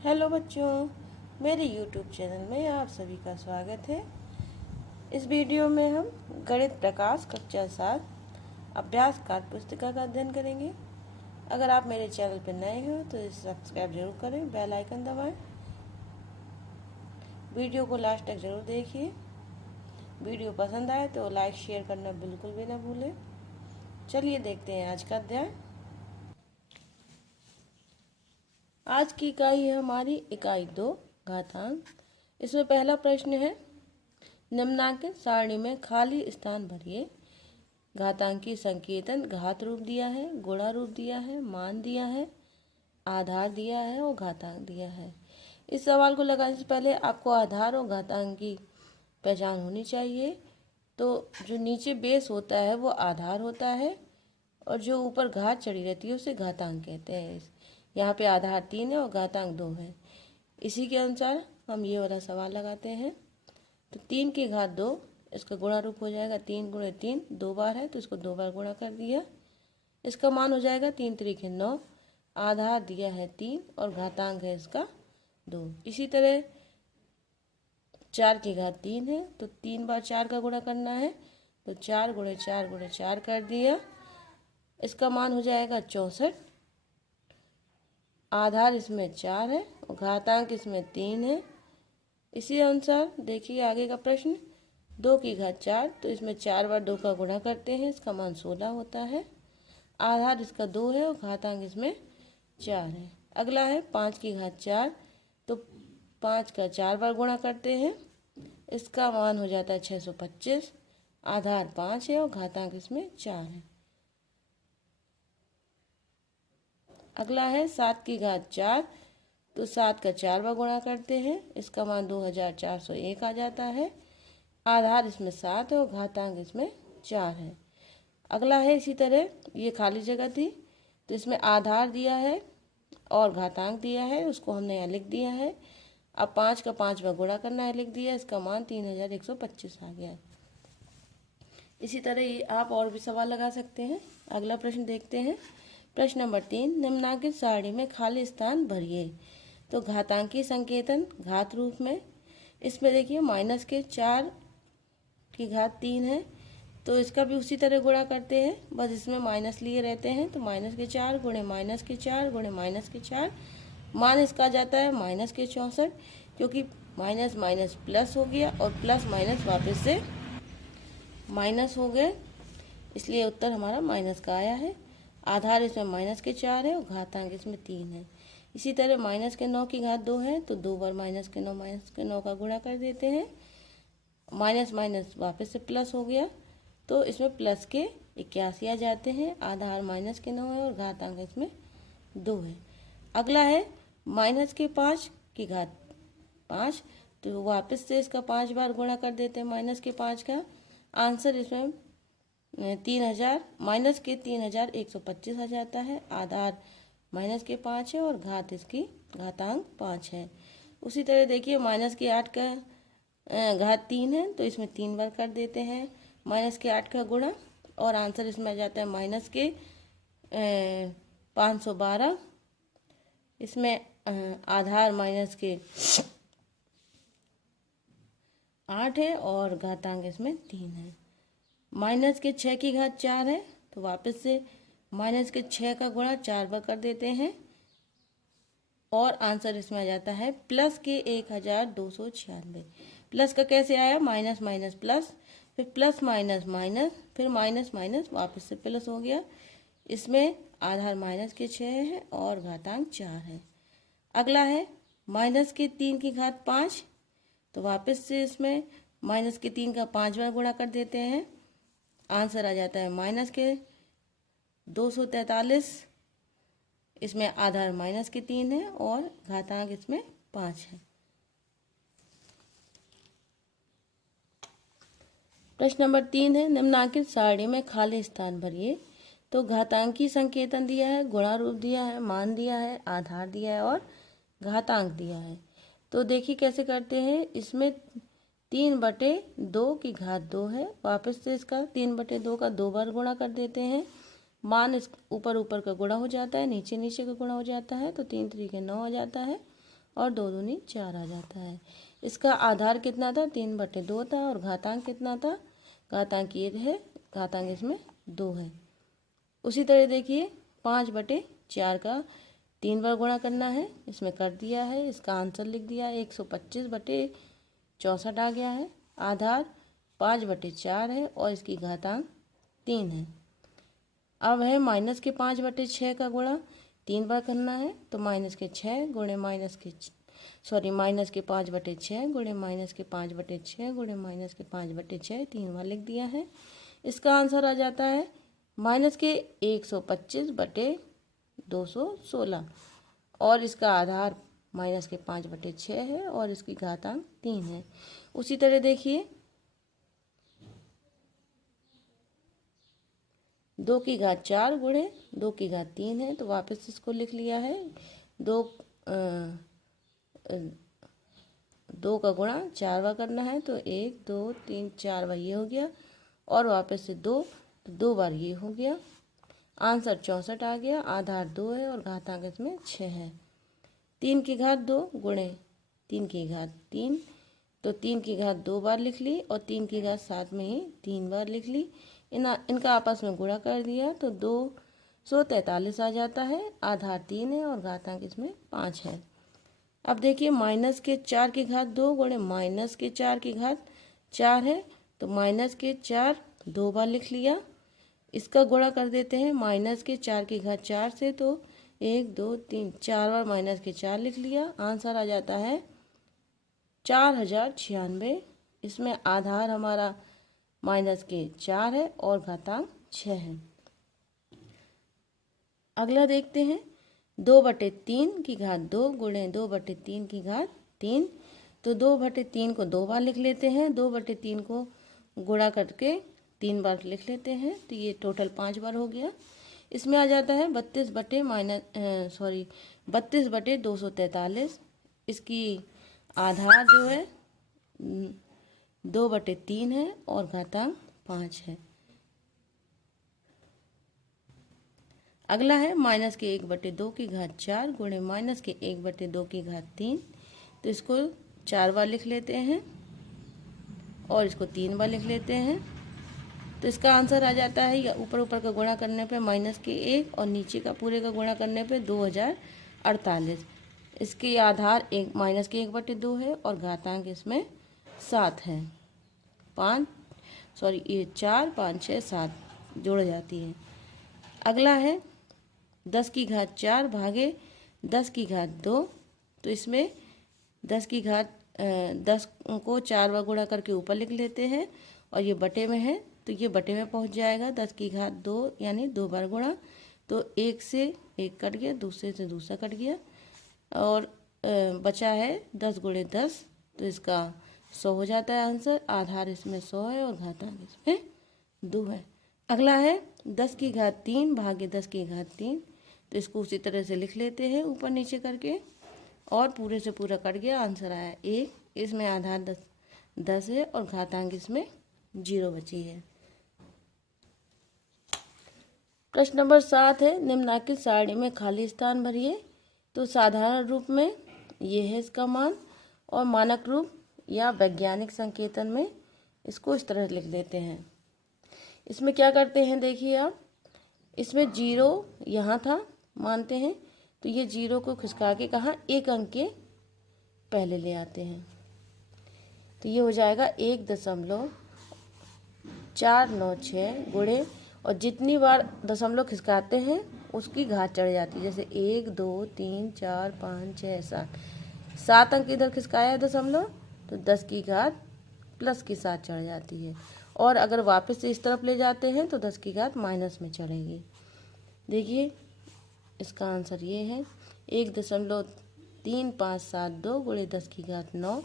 Hello बच्चों, मेरे YouTube channel में आप सभी का स्वागत है। इस वीडियो में हम गणित प्रकाश कक्षा 7 अभ्यास कार्य पुस्तिका का अध्ययन करेंगे। अगर आप मेरे चैनल पर नए हो तो इसे सब्सक्राइब जरूर करें, बेल आइकन दबाएं। वीडियो को लास्ट तक जरूर देखिए। वीडियो पसंद आए तो लाइक शेयर करना बिल्कुल भी ना भूलें। चलिए देखते हैं आज का अध्याय। आज की इकाई है हमारी इकाई 2 घातांक। इसमें पहला प्रश्न है, निम्नांकित सारणी में खाली स्थान भरिए। घातांकी संकेतन घात रूप दिया है, गुणा रूप दिया है, मान दिया है, आधार दिया है और घातांक दिया है। इस सवाल को लगाने से पहले आपको आधार और घातांक की पहचान होनी चाहिए। तो जो नीचे बेस होता है वो आधार होता है और जो ऊपर घात चढ़ी रहती है उसे घातांक कहते हैं। यहाँ पे आधार 3 है और घातांक 2 है। इसी के अनुसार हम ये वाला सवाल लगाते हैं। तो 3 की घात 2, इसका गुणा रूप हो जाएगा 3 गुणे 3, 2 बार है तो इसको 2 बार गुणा कर दिया। इसका मान हो जाएगा 3 त्रिक 9। आधार दिया है 3 और घातांक है इसका 2। इसी तरह 4 की घात 3 है तो 3 बार 4 का गुणा करना है तो 4 गुणे 4 गुणे 4 कर दिया। इसका मान हो जाएगा 64। आधार इसमें 4 है और घातांक इसमें 3 है। इसी अनुसार देखिए आगे का प्रश्न, 2 की घात 4 तो इसमें 4 बार 2 का गुणा करते हैं, इसका मान 16 होता है। आधार इसका 2 है और घातांक इसमें 4 है। अगला है 5 की घात 4 तो 5 का 4 बार गुणा करते हैं, इसका मान हो जाता है 625। आधार 5 है और घातांक इसमें 4 है। अगला है 7 की घात 4 तो 7 का 4 बार गुणा करते हैं, इसका मान 2401 आ जाता है। आधार इसमें 7 है और घातांक इसमें 4 है। अगला है इसी तरह, ये खाली जगह थी तो इसमें आधार दिया है और घातांक दिया है, उसको हमने यहाँ लिख दिया है। अब 5 का 5 बार गुणा करना है, लिख दिया, इसका मान 3125 आ गया। इसी तरह ये आप और भी सवाल लगा सकते हैं। अगला प्रश्न देखते हैं। प्रश्न नंबर 3, निम्नांकित सारणी में खाली स्थान भरिए। तो घातांकी संकेतन घात रूप में, इसमें देखिए माइनस के 4 की घात 3 है तो इसका भी उसी तरह गुणा करते हैं, बस इसमें माइनस लिए रहते हैं। तो माइनस के 4 गुणे माइनस के 4 गुणे माइनस के 4, मान इसका जाता है माइनस के 64, क्योंकि माइनस माइनस प्लस हो गया और प्लस माइनस वापस से माइनस हो गए, इसलिए उत्तर हमारा माइनस का आया है। आधार इसमें माइनस के 4 है और घातांक इसमें 3 है। इसी तरह माइनस के 9 की घात 2 है तो 2 बार माइनस के 9 का गुणा कर देते हैं, माइनस माइनस वापस से प्लस हो गया तो इसमें प्लस के 81 आ जाते हैं। आधार माइनस के 9 है और घातांक इसमें 2 है। अगला है माइनस के 5 की घात 5 तो वापस से इसका 5 बार गुणा कर देते हैं माइनस के 5 का। आंसर इसमें 3000 माइनस के 3125 आ जाता है। आधार माइनस के 5 है और घात इसकी घातांक 5 है। उसी तरह देखिए माइनस के 8 का घात 3 है तो इसमें 3 बार कर देते हैं माइनस के 8 का गुणा और आंसर इसमें आ जाता है माइनस के 512। इसमें आधार माइनस के 8 है और घातांक इसमें 3 है। माइनस के 6 की घात 4 है तो वापस से माइनस के 6 का गुणा 4 बार कर देते हैं और आंसर इसमें आ जाता है प्लस के 1296। प्लस का कैसे आया, माइनस माइनस प्लस, फिर प्लस माइनस माइनस, फिर माइनस माइनस वापस से प्लस हो गया। इसमें आधार माइनस के 6 है और घातांक 4 है। अगला है माइनस के 3 की घात 5 तो वापस से इसमें माइनस के 3 का 5 बार गुणा कर देते हैं, आंसर आ जाता है माइनस के 243। इसमें आधार माइनस के 3 है और घातांक इसमें 5 है। प्रश्न नंबर 3 है, निम्नांकित सारणी में खाली स्थान भरिए। तो घातांकी संकेतन दिया है, गुणा रूप दिया है, मान दिया है, आधार दिया है और घातांक दिया है। तो देखिए कैसे करते हैं। इसमें 3/2 की घात 2 है, वापस से इसका 3/2 का 2 बार गुणा कर देते हैं। मान इस ऊपर ऊपर का गुणा हो जाता है, नीचे नीचे का गुणा हो जाता है तो 3 3 9 आ जाता है और 2 दूनी 4 आ जाता है। इसका आधार कितना था, 3/2 था, और घातांक कितना था, घातांक 1 है, घातांक इसमें 2 है। उसी तरह देखिए 5/4 का 3 बार गुणा करना है, इसमें कर दिया है, इसका आंसर लिख दिया, 125/64 आ गया है। आधार 5/4 है और इसकी घातांक 3 है। अब है माइनस के 5/6 का गुणा 3 बार करना है, तो माइनस के 5/6 गुणे माइनस के 5/6 गुणे माइनस के 5/6 3 बार लिख दिया है। इसका आंसर आ जाता है माइनस के 125/216 और इसका आधार माइनस के 5/6 है और इसकी घातांक 3 है। उसी तरह देखिए 2 की घात 4 गुणे 2 की घात 3 है, तो वापस इसको लिख लिया है। 2 का गुणा 4 बार करना है, तो 1 2 3 4 बार ये हो गया और वापस से 2 बार ये हो गया। आंसर 64 आ गया। आधार 2 है और घातांक इसमें 6 है। 3 की घात 2 गुणे 3 की घात 3, तो 3 की घात 2 बार लिख ली और 3 की घात साथ में ही 3 बार लिख ली। इनका आपस में गुणा कर दिया तो 243 आ जाता है। आधार 3 है और घातांक इसमें 5 है। अब देखिए माइनस के 4 की घात 2 गुणे माइनस के 4 की घात 4 है, तो माइनस के 4 2 बार लिख लिया। इसका गुणा कर देते हैं माइनस के 4 की घात 4 से, तो 1 2 3 4 बार माइनस के 4 लिख लिया। आंसर आ जाता है 4096। इसमें आधार हमारा माइनस के 4 है और घातांक 6 है। अगला देखते हैं 2/3 की घात 2 गुणे 2/3 की घात 3, तो 2/3 को 2 बार लिख लेते हैं। 2/3 को गुणा करके 3 बार लिख लेते हैं, तो ये टोटल 5 बार हो गया। इसमें आ जाता है 32/243। इसकी आधार जो है 2/3 है और घातांक 5 है। अगला है माइनस के 1/2 की घात 4 गुणे माइनस के 1/2 की घात 3, तो इसको 4 बार लिख लेते हैं और इसको 3 बार लिख लेते हैं, तो इसका आंसर आ जाता है या ऊपर का गुणा करने पे माइनस के 1 और नीचे का पूरे का गुणा करने पे 2048। इसके आधार माइनस के 1/2 है और घातांक इसमें 7 है। 4 5 6 7 जोड़ जाती है। अगला है 10 की घात 4 भागे 10 की घात 2, तो इसमें 10 को 4 बार गुणा करके ऊपर लिख लेते हैं और ये बटे में है, तो ये बटे में पहुंच जाएगा। 10 की घात 2 यानी 2 बार गुणा, तो 1 से 1 कट गया, दूसरे से दूसरा कट गया और बचा है 10 गुणे 10, तो इसका 100 हो जाता है आंसर। आधार इसमें 100 है और घातांक इसमें 2 है। अगला है 10 की घात 3 भागे 10 की घात 3, तो इसको उसी तरह से लिख लेते हैं ऊपर नीचे करके और पूरे से पूरा कट गया। आंसर आया 1। इसमें आधार 10 है और घातांक इसमें 0 बची है। प्रश्न नंबर 7 है निम्नलिखित सारणी में खाली स्थान भरिए। तो साधारण रूप में ये है इसका मान और मानक रूप या वैज्ञानिक संकेतन में इसको इस तरह लिख देते हैं। इसमें क्या करते हैं देखिए आप, इसमें 0 यहाँ था मानते हैं, तो ये 0 को खिसका के कहाँ एक अंक के पहले ले आते हैं, तो ये हो जाएगा 1.496 गुणे, और जितनी बार दशमलव खिसकाते हैं उसकी घात चढ़ जाती है। जैसे 1 2 3 4 5 6 7 अंक इधर खिसकाया है दशमलव, तो 10 की घात प्लस के साथ चढ़ जाती है। और अगर वापस से इस तरफ ले जाते हैं तो 10 की घात माइनस में चढ़ेगी। देखिए इसका आंसर ये है 1.3572 गुणे 10 की घात 9।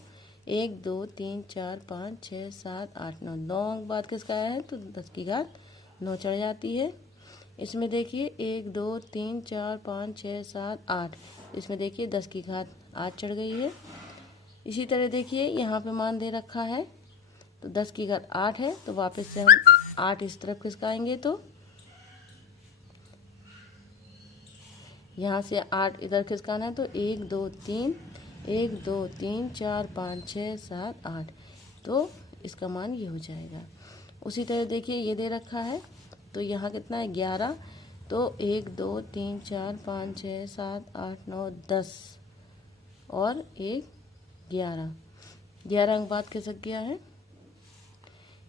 1 2 3 4 5 6 7 8 9 9 अंक बाद किसकाया है, तो 10 की घात 9 चढ़ जाती है। इसमें देखिए 1 2 3 4 5 6 7 8, इसमें देखिए 10 की घात 8 चढ़ गई है। इसी तरह देखिए यहाँ पे मान दे रखा है, तो 10 की घात 8 है, तो वापस से हम 8 इस तरफ खिसकाएंगे तो यहाँ से 8 इधर खिसकाना है, तो 1 2 3 1 2 3 4 5 6 7 8, तो इसका मान ये हो जाएगा। उसी तरह देखिए ये दे रखा है, तो यहाँ कितना है 11, तो 1 2 3 4 5 6 7 8 9 10 और 1 11, 11 अंक बाद खिसक गया है।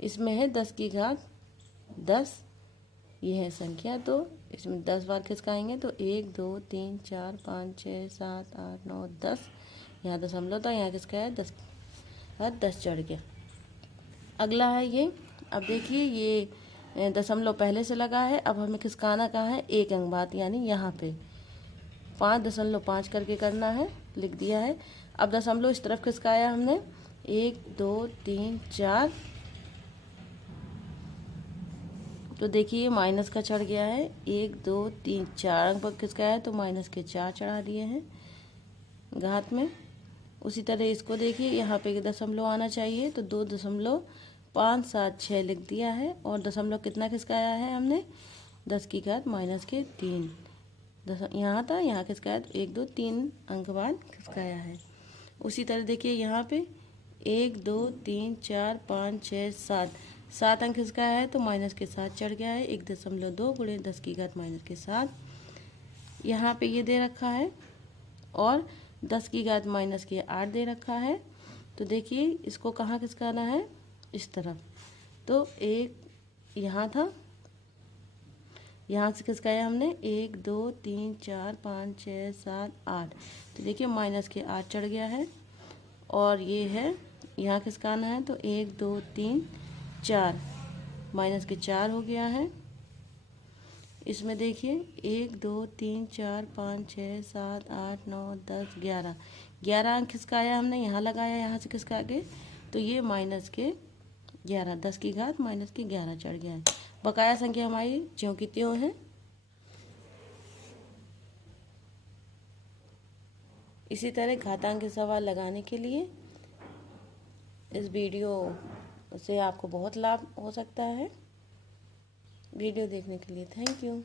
इसमें है 10 की घात 10, ये है संख्या, तो इसमें 10 बार खिसकाएंगे तो 1 2 3 4 5 6 7 8 9 10, यहाँ दशमलव था, यहाँ खिसकाया 10 बाद 10 चढ़ गया। अगला है ये, अब देखिए ये दशमलव पहले से लगा है, अब हमें खिसकाना कहाँ है, 1 अंक बाद, यानी यहाँ पे 5.5 करके करना है, लिख दिया है। अब दशमलव इस तरफ खिसकाया हमने, 1 2 3 4, तो देखिए माइनस का चढ़ गया है, 1 2 3 4 अंक पर खिसकाया है तो माइनस के 4 चढ़ा दिए हैं घात में। उसी तरह इसको देखिए, यहाँ पे दशमलव आना चाहिए, तो 2.576 लिख दिया है, और दशमलव कितना खिसकाया है हमने, 10 की घात माइनस के 3, यहाँ था, यहाँ खिसकाया तो 1 2 3 अंक बाद खिसकाया है। उसी तरह देखिए यहाँ पे 1 2 3 4 5 6 7 अंक खिसकाया है तो माइनस के 7 चढ़ गया है, 1.2 गुणे 10 की घात माइनस के 7, यहाँ पे ये दे रखा है, और 10 की घात माइनस के 8 दे रखा है। तो देखिए इसको कहाँ खिसकाना है, इस तरफ, तो एक यहाँ था, यहाँ से खिसकाया हमने 1 2 3 4 5 6 7 8, तो देखिए माइनस के 8 चढ़ गया है, और ये है यहाँ खिसकाना है, तो 1 2 3 4 माइनस के 4 हो गया है। इसमें देखिए 1 2 3 4 5 6 7 8 9 10 11, 11 अंक खिसकाया हमने, यहाँ लगाया, यहाँ से खिसका के, तो ये माइनस के 11, 10 की घात माइनस के 11 चढ़ गया है। बकाया संख्या हमारी ज्यों की त्यों है। इसी तरह घातांक के सवाल लगाने के लिए इस वीडियो से आपको बहुत लाभ हो सकता है। वीडियो देखने के लिए थैंक यू।